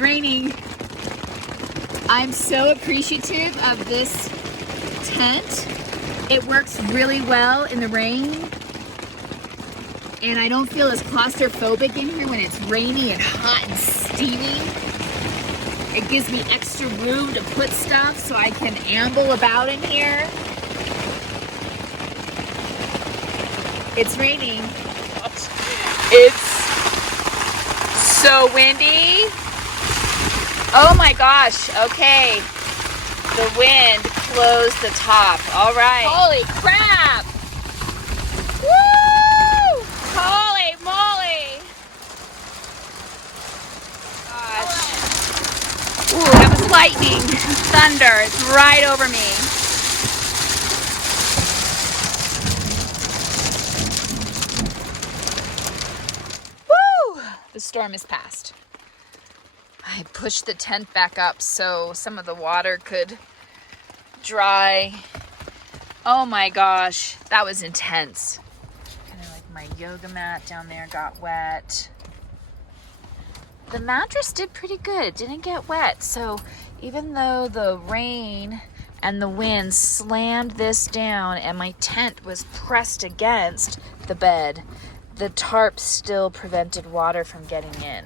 raining. I'm so appreciative of this tent. It works really well in the rain. And I don't feel as claustrophobic in here when it's rainy and hot and steamy. It gives me extra room to put stuff so I can amble about in here. It's raining. It's so windy. Oh my gosh, okay. The wind closed the top. All right. Holy crap! Woo! Holy moly! Gosh. Ooh, that was lightning. Thunder. It's right over me. Woo! The storm is past. I pushed the tent back up so some of the water could dry. Oh my gosh, that was intense. Kind of like my yoga mat down there got wet. The mattress did pretty good. It didn't get wet. So even though the rain and the wind slammed this down and my tent was pressed against the bed, the tarp still prevented water from getting in.